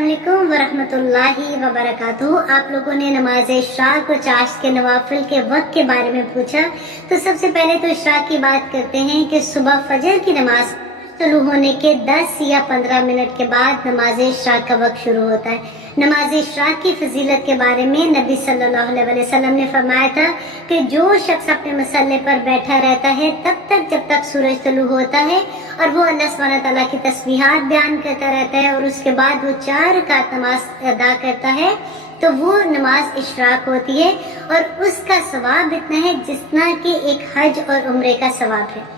अस्सलाम वालेकुम वरहमतुल्लाहि वबरकातुहू। आप लोगों ने नमाज इशराक और चाश के नवाफिल के वक्त के बारे में पूछा, तो सबसे पहले तो इशराक की बात करते हैं कि सुबह फजर की नमाज शुरू होने के 10 या 15 मिनट के बाद नमाज इशराक का वक्त शुरू होता है। नमाज इशराक की फजीलत के बारे में नबी सल्लल्लाहु अलैहि वसल्लम ने फरमाया था कि जो शख्स अपने मसल्ले पर बैठा रहता है तब तक जब तक सूरज तुलू होता है और वो अल्लाह सुब्हानहू व तआला की तस्बीहात बयान करता रहता है और उसके बाद वो 4 रकात नमाज अदा करता है, तो वो नमाज इशराक होती है और उसका सवाब इतना है जितना कि एक हज और उम्रे का सवाब है।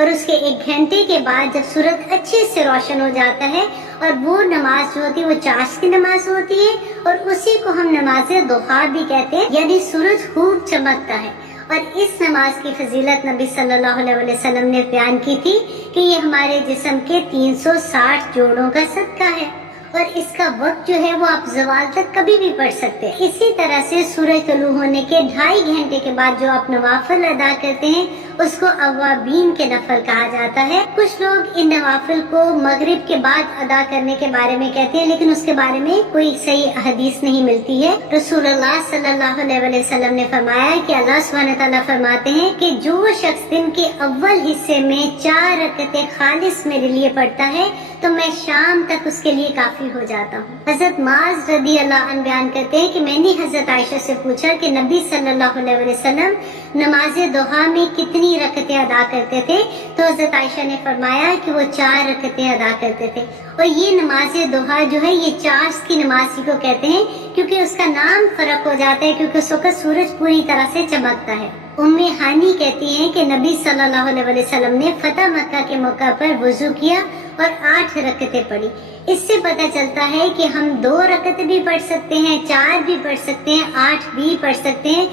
और उसके 1 घंटे के बाद जब सूरज अच्छे से रोशन हो जाता है और वो नमाज जो होती है वो चाश की नमाज होती है और उसी को हम नमाज दुहा भी कहते हैं, यानी सूरज खूब चमकता है। और इस नमाज की फजीलत नबी सल्लल्लाहु अलैहि वसल्लम ने बयान की थी कि ये हमारे जिस्म के 360 जोड़ों का सदका है और इसका वक्त जो है वो आप ज़वाल तक कभी भी पढ़ सकते हैं। इसी तरह से सूरज तुलू होने के 2.5 घंटे के बाद जो आप नवाफिल अदा करते हैं उसको अवाबीन के नफल कहा जाता है। कुछ लोग इन नवाफिल को मगरिब के बाद अदा करने के बारे में कहते हैं, लेकिन उसके बारे में कोई सही हदीस नहीं मिलती है। रसूलुल्लाह सल्लल्लाहु अलैहि वसल्लम ने फरमाया कि अल्लाह सुब्हानहू व तआला फरमाते हैं कि जो शख्स दिन के अव्वल हिस्से में 4 रकअतें खालिस मेरे लिए पढ़ता है तो मैं शाम तक उसके लिए काफी हो जाता हूँ। हजरत माज रदी अल्लाह अन्हु बयान करते हैं कि मैंने हजरत आयशा से पूछा कि नबी सल्लल्लाहु अलैहि वसल्लम नमाज दुहा में कितनी रकअतें अदा करते थे, तो हजरत आयशा ने फरमाया कि वो 4 रकअतें अदा करते थे। और ये नमाज दुहा जो है ये चाश की नमाज को कहते हैं क्योंकि उसका नाम फर्क हो जाता है क्योंकि उस वक्त सूरज पूरी तरह से चमकता है। उम्मे हानी कहती हैं कि नबी सल्लल्लाहु अलैहि वसल्लम ने फतह मक्का के मौका पर वुजू किया और 8 रकअतें पढ़ी। इससे पता चलता है कि हम 2 रकअतें भी पढ़ सकते हैं, 4 भी पढ़ सकते हैं, 8 भी पढ़ सकते हैं।